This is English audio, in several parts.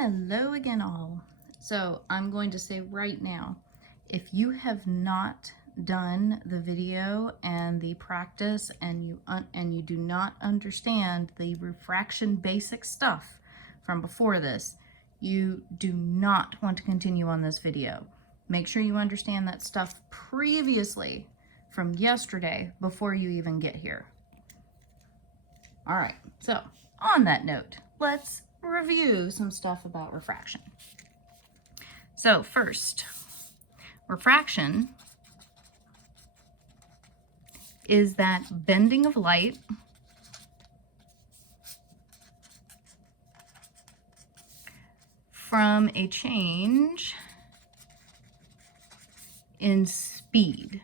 Hello again all. So I'm going to say right now, if you have not done the video and the practice and you do not understand the refraction basic stuff from before this, you do not want to continue on this video. Make sure you understand that stuff previously from yesterday before you even get here. All right, so on that note, let's review some stuff about refraction. So first, refraction is that bending of light from a change in speed.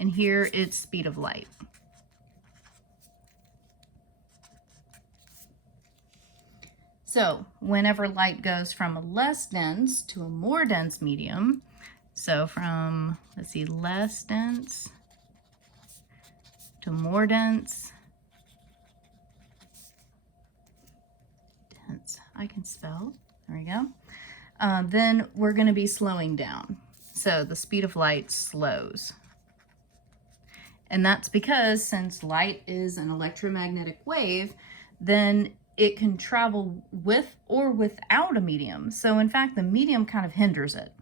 And here it's speed of light. So whenever light goes from a less dense to a more dense medium, so from, let's see, less dense to more dense, I can spell, there we go, then we're going to be slowing down. So the speed of light slows. And that's because since light is an electromagnetic wave, then it can travel with or without a medium. So in fact, the medium kind of hinders it.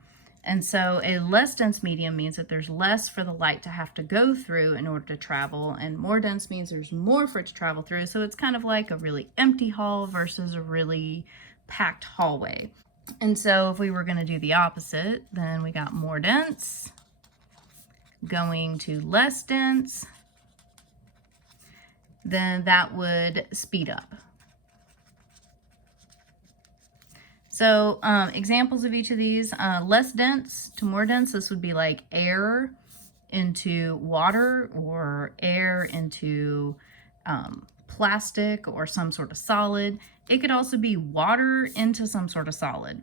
And so a less dense medium means that there's less for the light to have to go through in order to travel, and more dense means there's more for it to travel through. So it's kind of like a really empty hall versus a really packed hallway. And so if we were going to do the opposite, then we got more dense going to less dense, then that would speed up. So examples of each of these, less dense to more dense, this would be like air into water or air into plastic or some sort of solid. It could also be water into some sort of solid.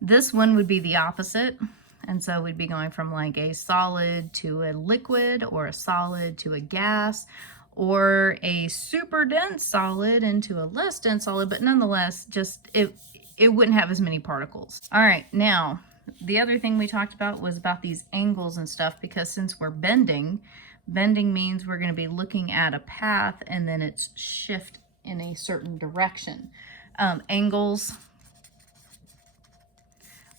This one would be the opposite. And so we'd be going from like a solid to a liquid, or a solid to a gas, or a super dense solid into a less dense solid, but nonetheless, just it wouldn't have as many particles. All right, now the other thing we talked about was about these angles and stuff, because since we're bending means we're going to be looking at a path and then it's shift in a certain direction. Angles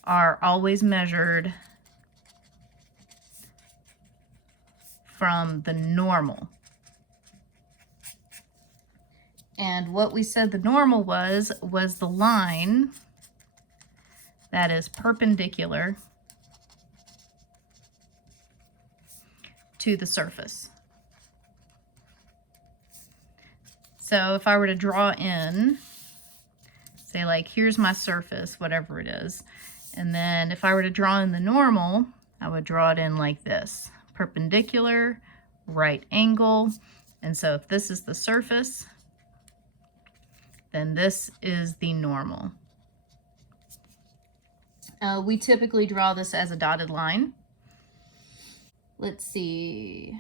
are always measured from the normal. And what we said the normal was the line that is perpendicular to the surface. So if I were to draw in, say like, here's my surface, whatever it is. And then if I were to draw in the normal, I would draw it in like this, perpendicular, right angle. And so if this is the surface, then this is the normal. We typically draw this as a dotted line. Let's see,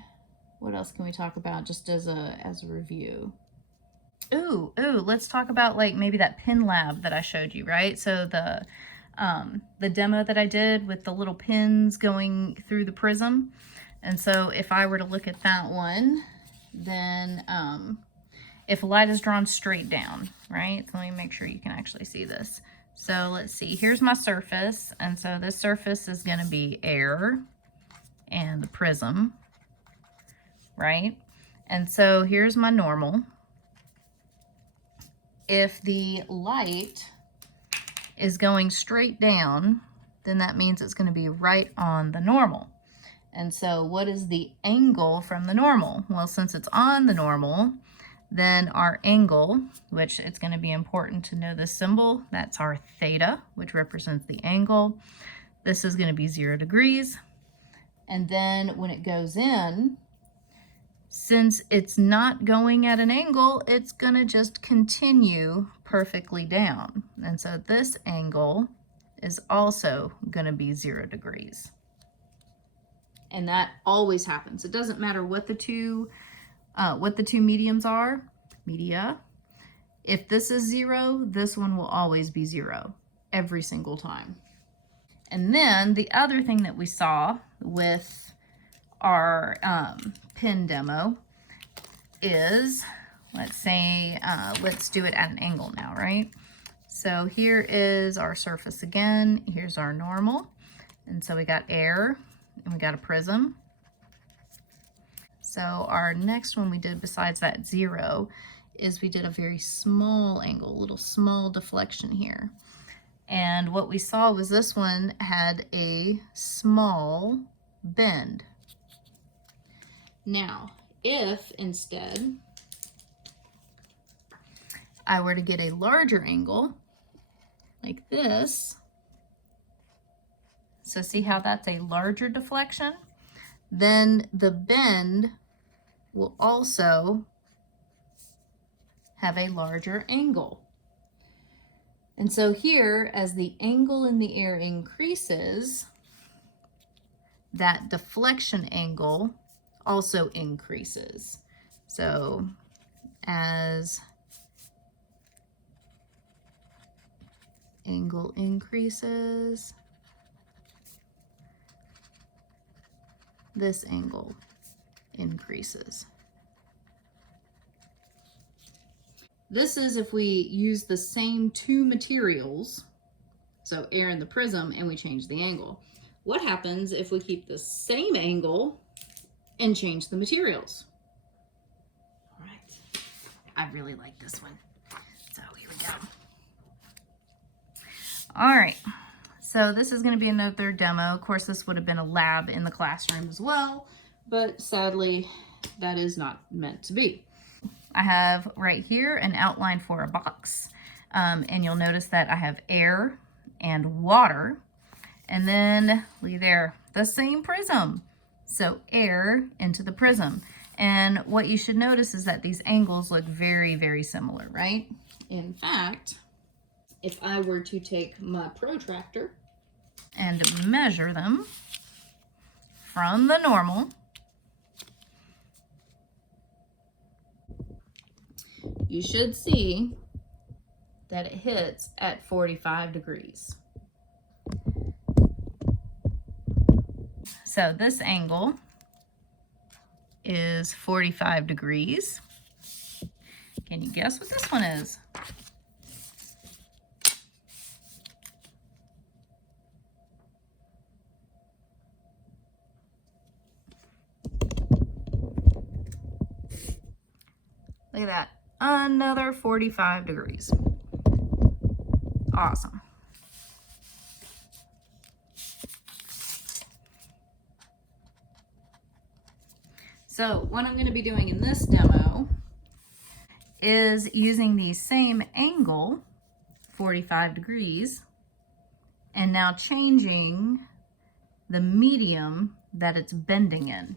what else can we talk about just as a review? Ooh, let's talk about like maybe that pin lab that I showed you, right? So the demo that I did with the little pins going through the prism. And so if I were to look at that one, then if light is drawn straight down, right? So let me make sure you can actually see this. So let's see, here's my surface. And so this surface is going to be air and the prism, right? And so here's my normal. If the light is going straight down, then that means it's going to be right on the normal. And so what is the angle from the normal? Well, since it's on the normal, then our angle, which it's going to be important to know this symbol, that's our theta, which represents the angle. This is going to be 0 degrees. And then when it goes in, since it's not going at an angle, it's going to just continue perfectly down. And so this angle is also going to be 0 degrees. And that always happens. It doesn't matter what the two mediums are, media, If this is 0, this one will always be 0 every single time. And then the other thing that we saw with our pen demo is, let's say, let's do it at an angle now, right? So here is our surface again. Here's our normal. And so we got air and we got a prism. So our next one we did besides that 0 is we did a very small angle, a little small deflection here. And what we saw was this one had a small bend. Now, if instead I were to get a larger angle like this, so see how that's a larger deflection? Then the bend will also have a larger angle. And so here, as the angle in the air increases, that deflection angle also increases. So as angle increases, this angle increases. This is if we use the same two materials, so air and the prism, and we change the angle. What happens if we keep the same angle and change the materials? All right, I really like this one. So here we go. All right, so this is going to be another demo. Of course, this would have been a lab in the classroom as well, but sadly, that is not meant to be. I have right here an outline for a box, and you'll notice that I have air and water, and then look there, the same prism. So air into the prism. And what you should notice is that these angles look very, very similar, right? In fact, if I were to take my protractor and measure them from the normal, you should see that it hits at 45 degrees. So this angle is 45 degrees. Can you guess what this one is? Look at that. Another 45 degrees. Awesome. So what I'm going to be doing in this demo is using the same angle, 45 degrees, and now changing the medium that it's bending in.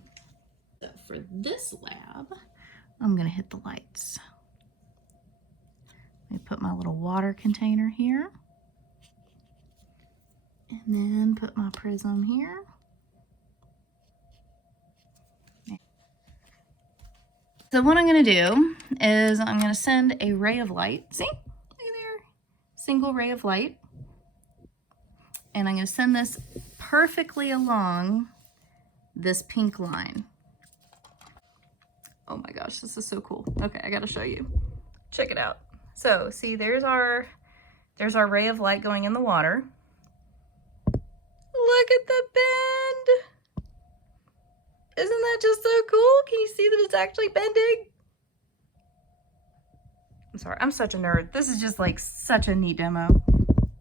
So for this lab, I'm going to hit the lights. Let me put my little water container here. And then put my prism here. So what I'm going to do is I'm going to send a ray of light. See? Look there. Single ray of light. And I'm going to send this perfectly along this pink line. Oh my gosh, this is so cool. Okay, I got to show you. Check it out. So see, there's our ray of light going in the water. Look at the bend. Isn't that just so cool? Can you see that it's actually bending? I'm sorry, I'm such a nerd. This is just like such a neat demo.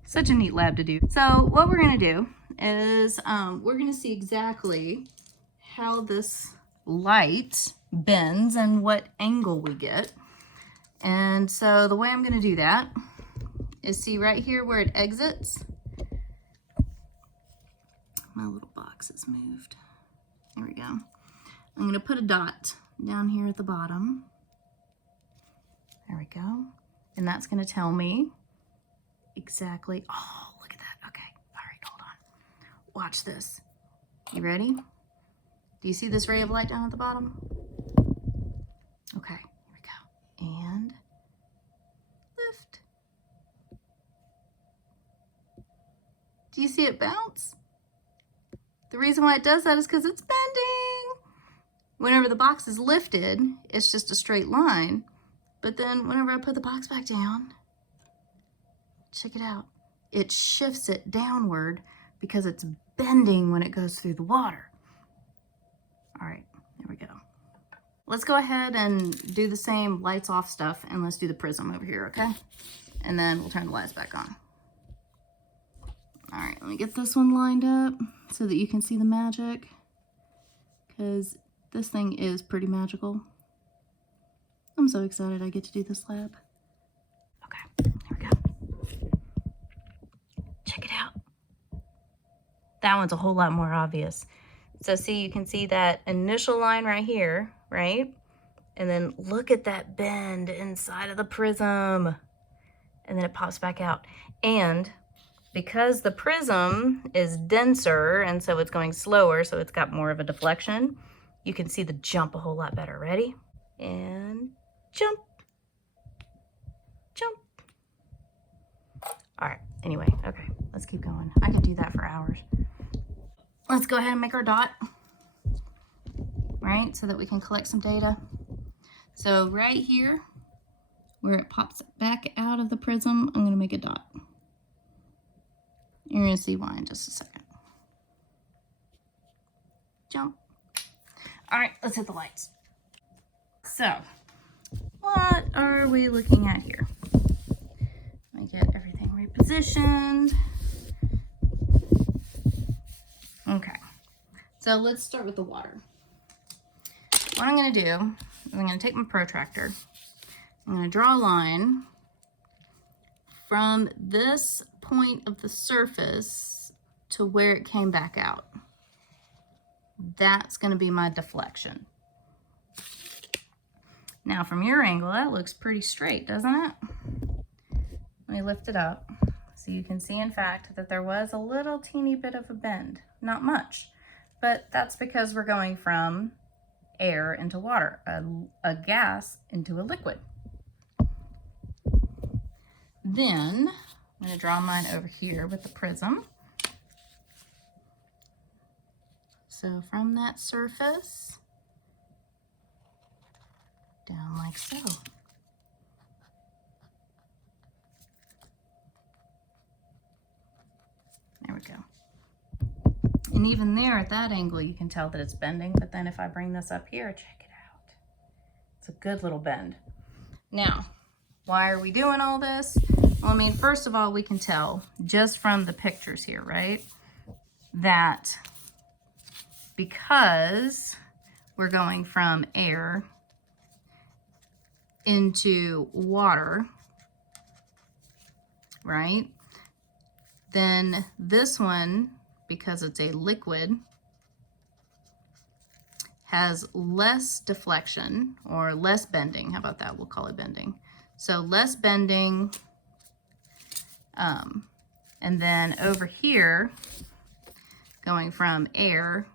Such a neat lab to do. So what we're gonna do is we're gonna see exactly how this light bends and what angle we get. And so the way I'm gonna do that is see right here where it exits. My little box is moved. There we go. I'm going to put a dot down here at the bottom. There we go. And that's going to tell me exactly. Oh, look at that. Okay. All right, hold on. Watch this. You ready? Do you see this ray of light down at the bottom? Okay, here we go. And Do you see it bounce? The reason why it does that is because it's bending. Whenever the box is lifted, it's just a straight line. But then whenever I put the box back down, check it out. It shifts it downward because it's bending when it goes through the water. All right, there we go. Let's go ahead and do the same lights off stuff, and let's do the prism over here, okay? And then we'll turn the lights back on. All right, let me get this one lined up so that you can see the magic, because this thing is pretty magical. I'm so excited I get to do this lab. Okay, here we go. Check it out. That one's a whole lot more obvious. So see, you can see that initial line right here, right? And then look at that bend inside of the prism. And then it pops back out. And because the prism is denser and so it's going slower, so it's got more of a deflection, you can see the jump a whole lot better. Ready? And jump. Jump. All right, anyway, okay, let's keep going. I could do that for hours. Let's go ahead and make our dot, right? So that we can collect some data. So right here, where it pops back out of the prism, I'm gonna make a dot. You're gonna see why in just a second. Jump. All right, let's hit the lights. So, what are we looking at here? Let me get everything repositioned. Okay, so let's start with the water. What I'm gonna do is I'm gonna take my protractor. I'm gonna draw a line from this point of the surface to where it came back out. That's gonna be my deflection. Now from your angle, that looks pretty straight, doesn't it? Let me lift it up so you can see, in fact, that there was a little teeny bit of a bend. Not much, but that's because we're going from air into water, a gas into a liquid. Then I'm going to draw mine over here with the prism. So from that surface, down like so. There we go. And even there at that angle, you can tell that it's bending, but then if I bring this up here, check it out. It's a good little bend. Now, why are we doing all this? Well, I mean, first of all, we can tell just from the pictures here, right? That because we're going from air into water, right? Then this one, because it's a liquid, has less deflection or less bending. How about that? We'll call it bending. So less bending. And then over here, going from air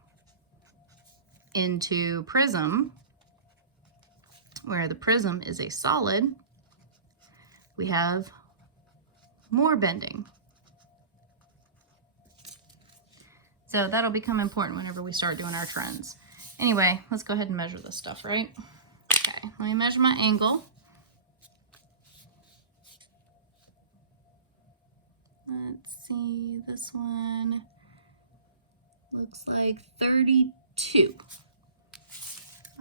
into prism, where the prism is a solid, we have more bending. So that'll become important whenever we start doing our trends. Anyway, let's go ahead and measure this stuff, right? Okay, let me measure my angle. Let's see, this one looks like 32.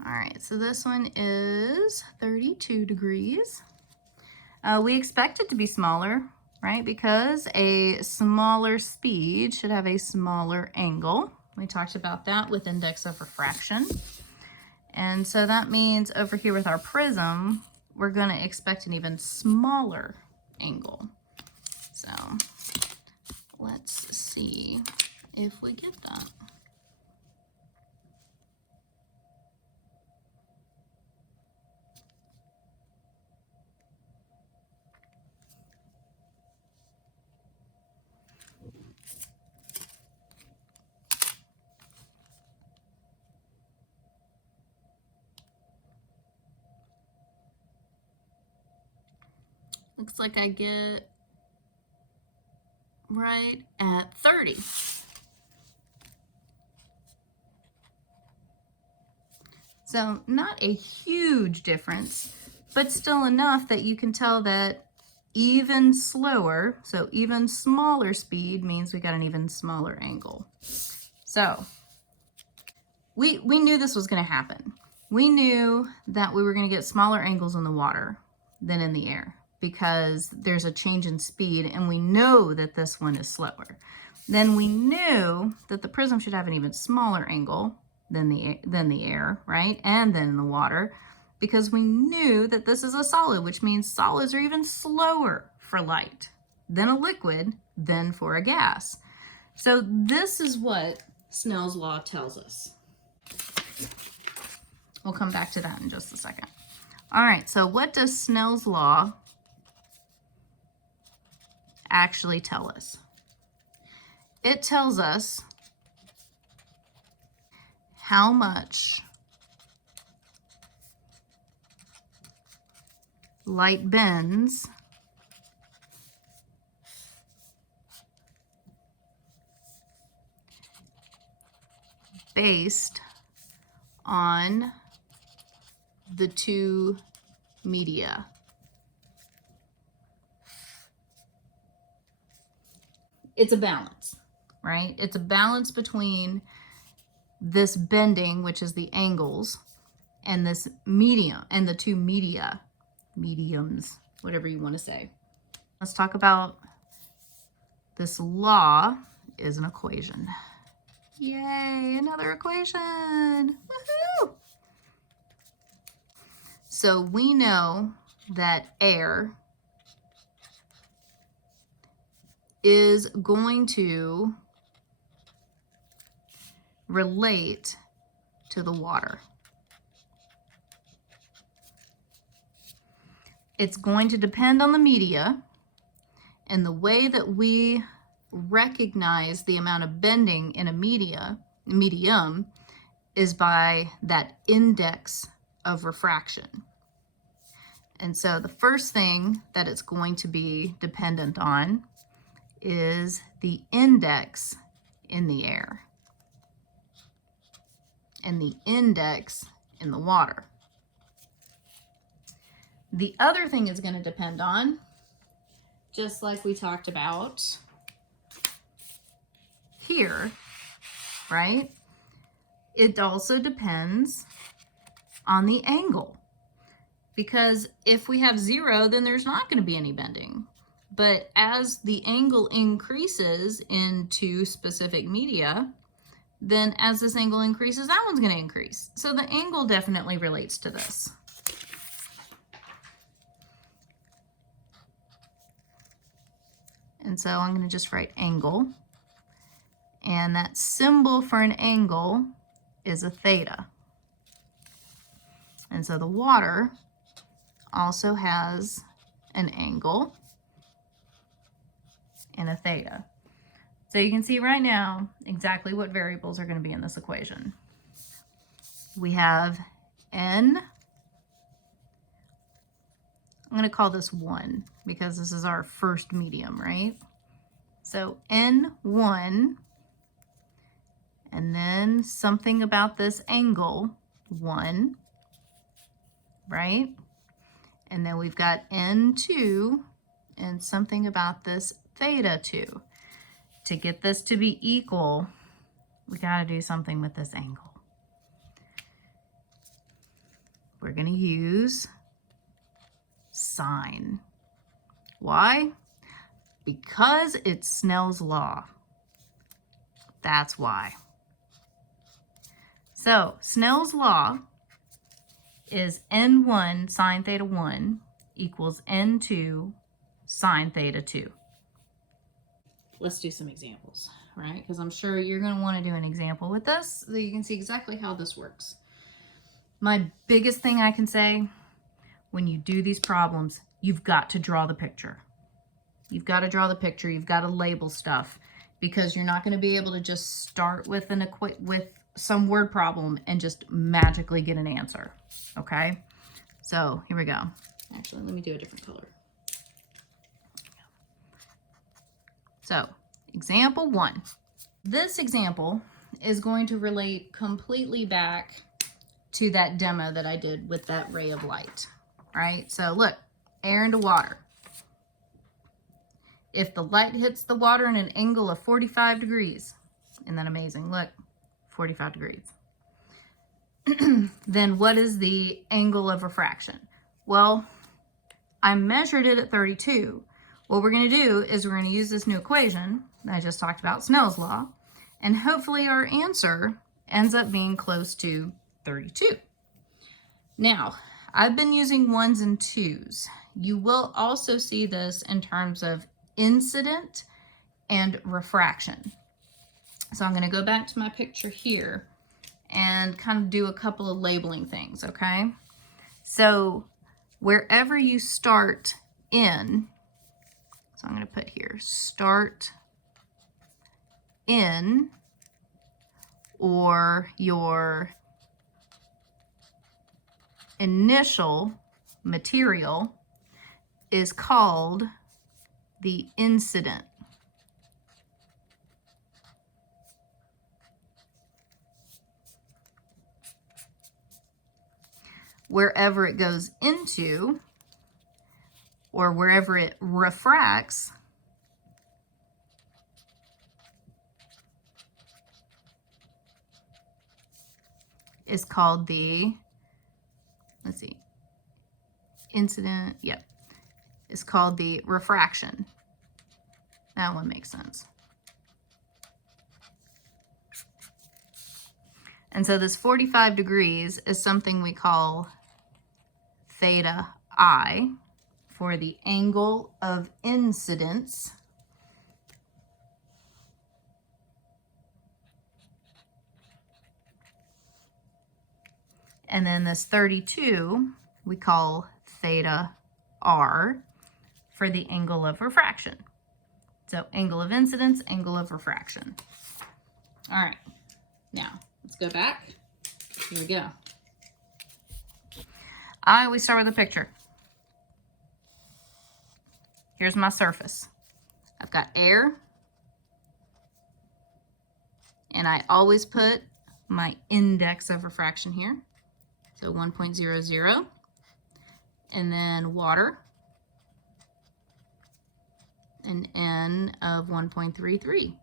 All right, so this one is 32 degrees. We expect it to be smaller, right? Because a smaller speed should have a smaller angle. We talked about that with index of refraction. And so that means over here with our prism, we're gonna expect an even smaller angle. So let's see if we get that. Looks like I get right at 30. So not a huge difference, but still enough that you can tell that even slower, so even smaller speed means we got an even smaller angle. So we knew this was going to happen. We knew that we were going to get smaller angles in the water than in the air because there's a change in speed, and we know that this one is slower. Then we knew that the prism should have an even smaller angle than the air, right? And then in the water, because we knew that this is a solid, which means solids are even slower for light than a liquid than for a gas. So this is what Snell's law tells us. We'll come back to that in just a second. All right, so what does Snell's law actually tell us? It tells us how much light bends based on the two media. It's a balance, right? It's a balance between this bending, which is the angles, and this medium, and the two mediums, whatever you want to say. Let's talk about this law is an equation. Yay, another equation. Woohoo! So we know that air is going to relate to the water. It's going to depend on the media, and the way that we recognize the amount of bending in a medium is by that index of refraction. And so the first thing that it's going to be dependent on is the index in the air and the index in the water. The other thing it's going to depend on, just like we talked about here, right? It also depends on the angle, because if we have 0, then there's not going to be any bending. But as the angle increases into specific media, then as this angle increases, that one's going to increase. So the angle definitely relates to this. And so I'm going to just write angle. And that symbol for an angle is a theta. And so the water also has an angle and a theta. So you can see right now exactly what variables are going to be in this equation. We have n. I'm going to call this 1 because this is our first medium, right? So n1, and then something about this angle 1, right? And then we've got n2 and something about this theta 2. To get this to be equal, we got to do something with this angle. We're going to use sine. Why? Because it's Snell's law. That's why. So Snell's law is n1 sine theta 1 equals n2 sine theta 2. Let's do some examples, right? Because I'm sure you're going to want to do an example with this so you can see exactly how this works. My biggest thing I can say, when you do these problems, you've got to draw the picture. You've got to draw the picture. You've got to label stuff, because you're not going to be able to just start with some word problem and just magically get an answer. Okay? So here we go. Actually, let me do a different color. So example 1. This example is going to relate completely back to that demo that I did with that ray of light, right? So look, air into water. If the light hits the water in an angle of 45 degrees, isn't that amazing? Look, 45 degrees. Then what is the angle of refraction? Well, I measured it at 32. What we're going to do is we're going to use this new equation that I just talked about, Snell's law, and hopefully our answer ends up being close to 32. Now, I've been using 1s and 2s. You will also see this in terms of incident and refraction. So I'm going to go back to my picture here and kind of do a couple of labeling things, okay? So wherever you start in, so I'm going to put here, start in, or your initial material is called the incident. Wherever it goes into, or wherever it refracts, is called the, let's see, incident, yep, is called the refraction. That one makes sense. And so this 45 degrees is something we call theta I for the angle of incidence. And then this 32 we call theta R for the angle of refraction. So angle of incidence, angle of refraction. All right, now let's go back. Here we go. I always start with a picture. Here's my surface. I've got air, and I always put my index of refraction here. So 1.00, and then water, an N of 1.33.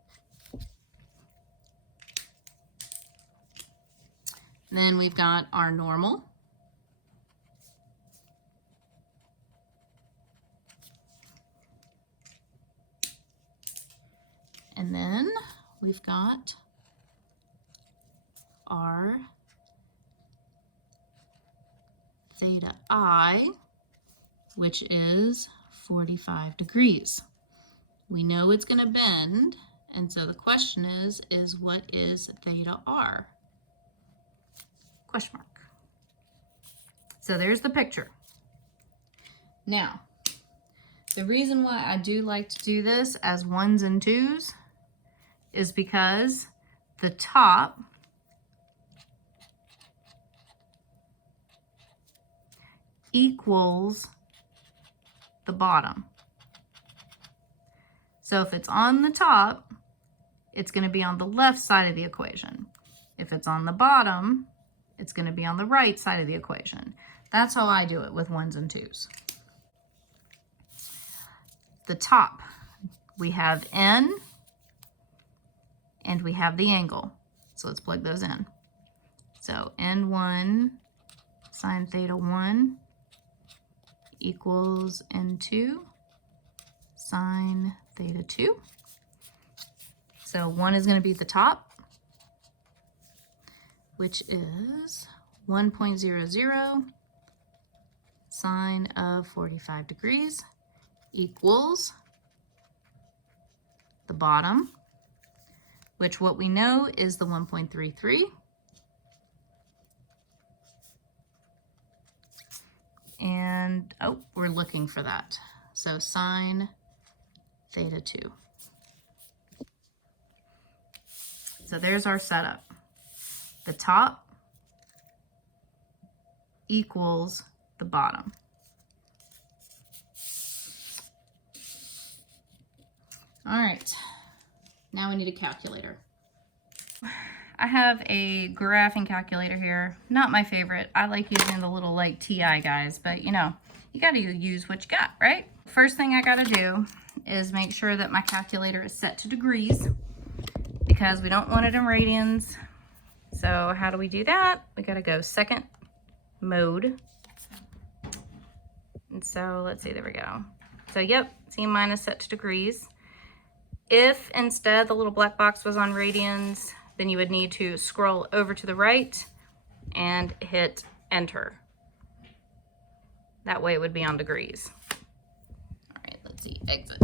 Then we've got our normal. And then we've got our theta I, which is 45 degrees. We know it's going to bend, and so the question is what is theta R? Question mark. So there's the picture. Now, the reason why I do like to do this as 1s and 2s is because the top equals the bottom. So if it's on the top, it's going to be on the left side of the equation. If it's on the bottom, it's going to be on the right side of the equation. That's how I do it with 1s and 2s. The top, we have N, and we have the angle. So let's plug those in. So N1 sine theta 1 equals N2 sine theta 2. So 1 is going to be the top, which is 1.00 sine of 45 degrees equals the bottom, which what we know is the 1.33. And, oh, we're looking for that. So sine theta 2. So there's our setup. The top equals the bottom. All right, Now we need a calculator. I have a graphing calculator here. Not my favorite. I like using the little like TI guys, but you know, you gotta use what you got, right? First thing I gotta do is make sure that my calculator is set to degrees because we don't want it in radians. So how do we do that? We gotta go second mode. And so let's see, there we go. So yep, see, mine is set to degrees. If instead the little black box was on radians, then you would need to scroll over to the right and hit enter. That way it would be on degrees. All right, let's see, exit.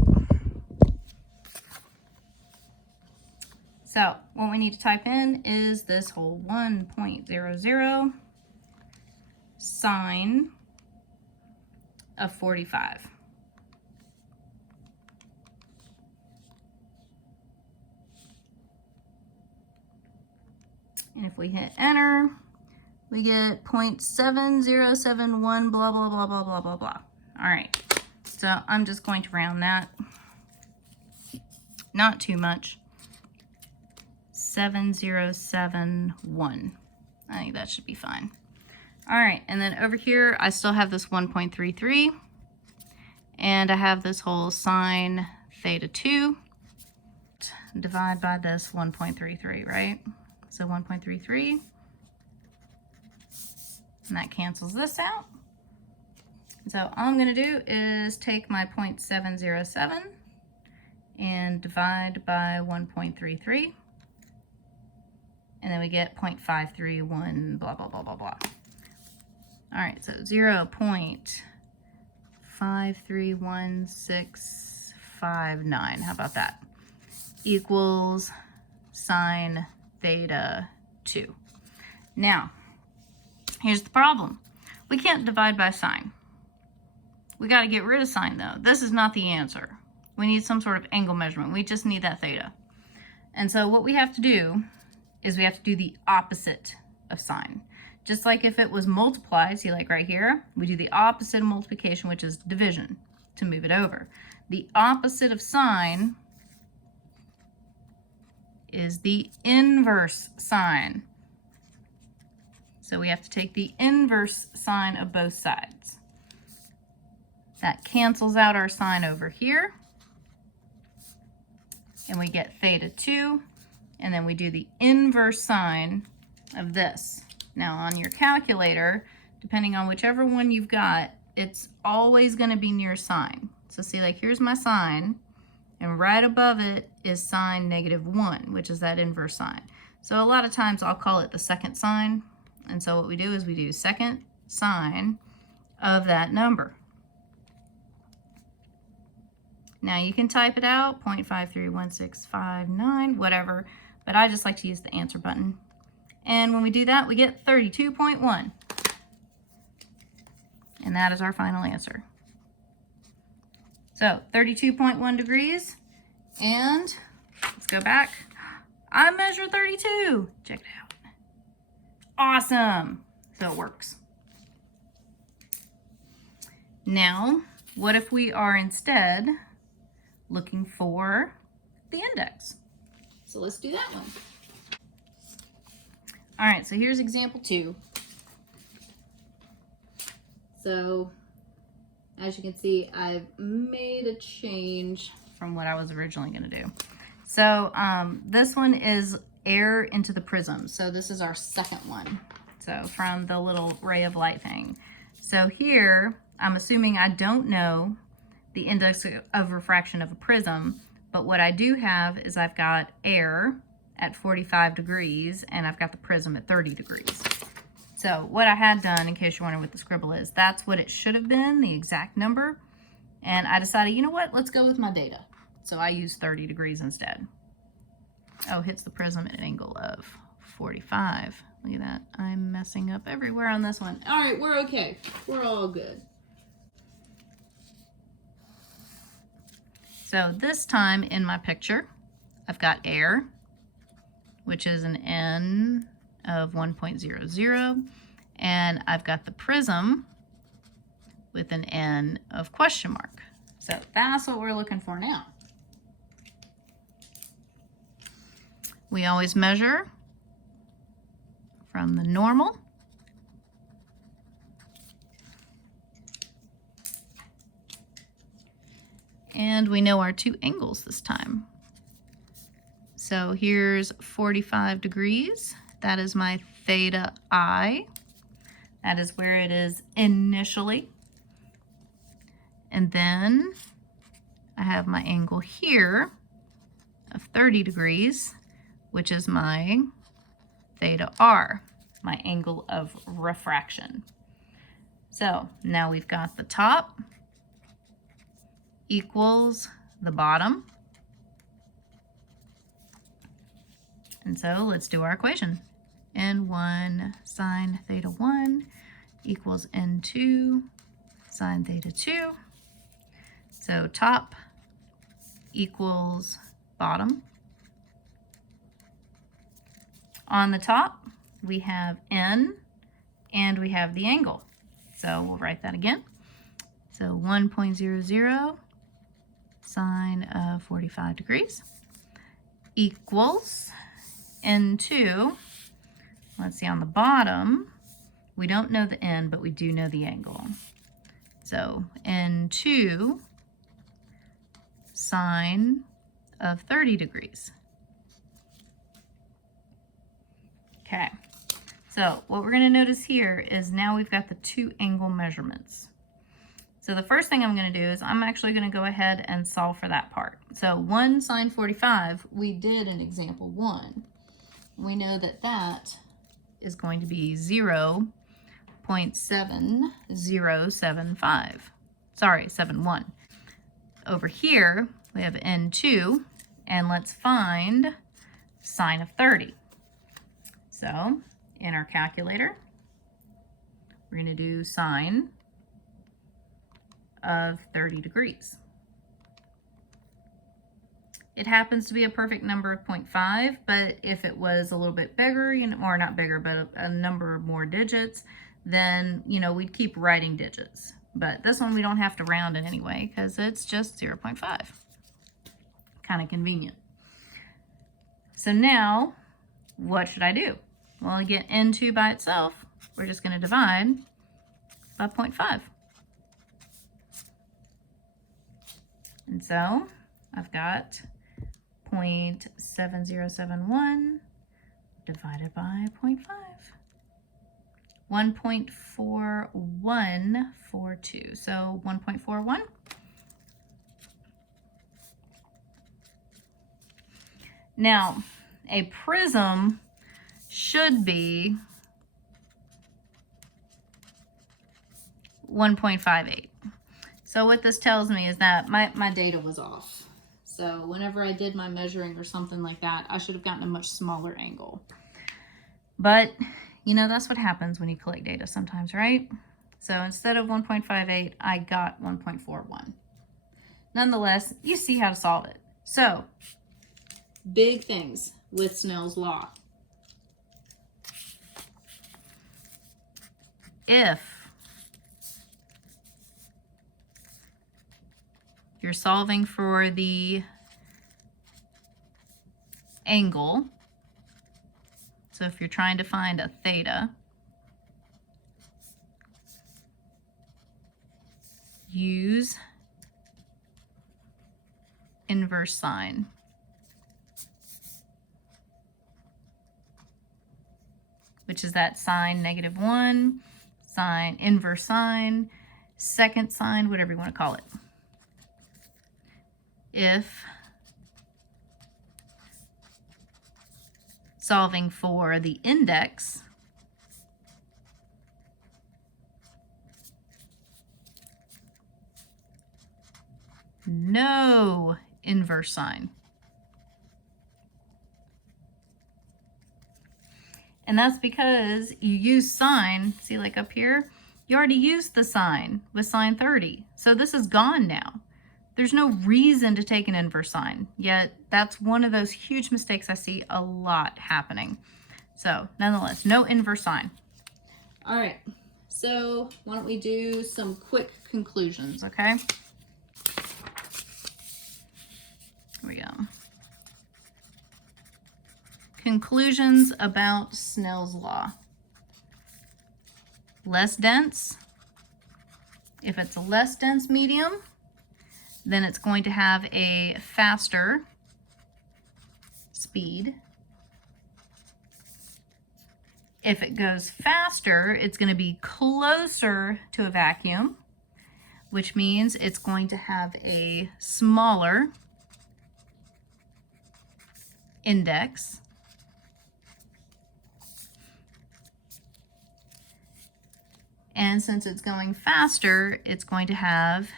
So what we need to type in is this whole 1.00 sine of 45. And if we hit enter, we get 0.7071 blah, blah, blah, blah, blah, blah, blah. All right, so I'm just going to round that. Not too much. 7071. I think that should be fine. All right, and then over here, I still have this 1.33, and I have this whole sine theta 2. Divide by this 1.33, right? So 1.33, and that cancels this out. So all I'm gonna do is take my 0.707 and divide by 1.33, and then we get 0.531, blah, blah, blah, blah, blah. All right, so 0.531659, how about that? Equals sine theta 2. Now, here's the problem. We can't divide by sine. We got to get rid of sine though. This is not the answer. We need some sort of angle measurement. We just need that theta. And so what we have to do is we have to do the opposite of sine. Just like if it was multiplied, see like right here, we do the opposite of multiplication, which is division, to move it over. The opposite of sine is the inverse sine. So we have to take the inverse sine of both sides. That cancels out our sine over here. And we get theta 2. And then we do the inverse sine of this. Now on your calculator, depending on whichever one you've got, it's always going to be near sine. So see, like here's my sine, and right above it is sine -1, which is that inverse sine. So a lot of times I'll call it the second sine. And so what we do is we do second sine of that number. Now you can type it out, 0.531659, whatever, but I just like to use the answer button. And when we do that, we get 32.1. And that is our final answer. So 32.1 degrees, and let's go back. I measured 32. Check it out. Awesome. So it works. Now, what if we are instead looking for the index? So let's do that one. All right, so here's example 2. So as you can see, I've made a change from what I was originally going to do. So this one is air into the prism. So this is our second one. So from the little ray of light thing. So here, I'm assuming I don't know the index of refraction of a prism, but what I do have is I've got air at 45 degrees and I've got the prism at 30 degrees. So what I had done, in case you're wondering what the scribble is, that's what it should have been, the exact number. And I decided, you know what, let's go with my data. So I used 30 degrees instead. Oh, hits the prism at an angle of 45. Look at that. I'm messing up everywhere on this one. All right, we're okay. We're all good. So this time in my picture, I've got air, which is an N of 1.00, and I've got the prism with an N of question mark. So that's what we're looking for now. We always measure from the normal. And we know our two angles this time. So here's 45 degrees. That is my theta I. That is where it is initially. And then I have my angle here of 30 degrees, which is my theta R, my angle of refraction. So now we've got the top equals the bottom. And so let's do our equation. N1 sine theta 1 equals N2 sine theta 2. So top equals bottom. On the top, we have N and we have the angle. So we'll write that again. So 1.00 sine of 45 degrees equals N2. Let's see, on the bottom, we don't know the N, but we do know the angle. So N2 sine of 30 degrees. Okay, so what we're going to notice here is now we've got the two angle measurements. So the first thing I'm going to do is I'm actually going to go ahead and solve for that part. So 1 sine 45, we did in example 1. We know that that is going to be 0.7075. Sorry, 71. Over here, we have N2, and let's find sine of 30. So in our calculator, we're going to do sine of 30 degrees. It happens to be a perfect number of 0.5, but if it was a little bit bigger, or not bigger, but a number of more digits, then, we'd keep writing digits. But this one we don't have to round in anyway because it's just 0.5. Kind of convenient. So now, what should I do? Well, I get N2 by itself. We're just going to divide by 0.5. And so I've got 0.7071 divided by 0.5. 1.4142. So 1.41. Now, a prism should be 1.58. So what this tells me is that my data was off. So whenever I did my measuring or something like that, I should have gotten a much smaller angle. But, that's what happens when you collect data sometimes, right? So instead of 1.58, I got 1.41. Nonetheless, you see how to solve it. So, big things with Snell's law. If you're solving for the angle, so if you're trying to find a theta, use inverse sine. Which is that sine -1, sine, inverse sine, second sine, whatever you want to call it. If solving for the index, no inverse sine. And that's because you use sine, see like up here, you already used the sine with sine 30. So this is gone now. There's no reason to take an inverse sine, yet that's one of those huge mistakes I see a lot happening. So nonetheless, no inverse sine. All right, so why don't we do some quick conclusions, okay? Here we go. conclusions about Snell's law. Less dense. If it's a less dense medium, then it's going to have a faster speed. If it goes faster, it's going to be closer to a vacuum, which means it's going to have a smaller index. And since it's going faster, it's going to have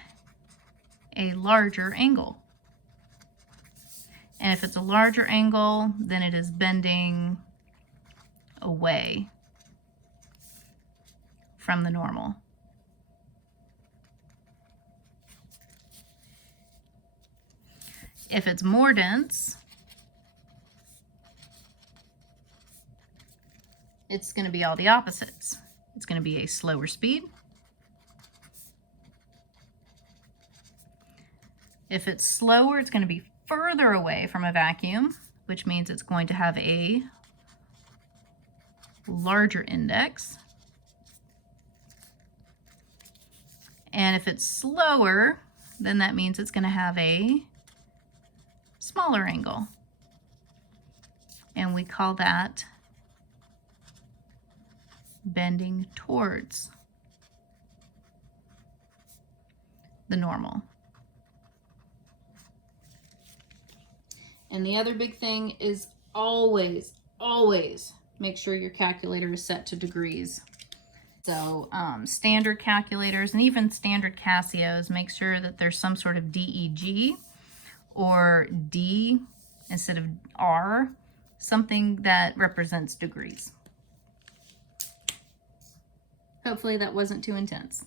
a larger angle. And if it's a larger angle, then it is bending away from the normal. If it's more dense, it's going to be all the opposites. It's going to be a slower speed. If it's slower, it's going to be further away from a vacuum, which means it's going to have a larger index. And if it's slower, then that means it's going to have a smaller angle. And we call that bending towards the normal. And the other big thing is always make sure your calculator is set to degrees. So standard calculators and even standard Casios, make sure that there's some sort of DEG or D instead of R, something that represents degrees. Hopefully that wasn't too intense.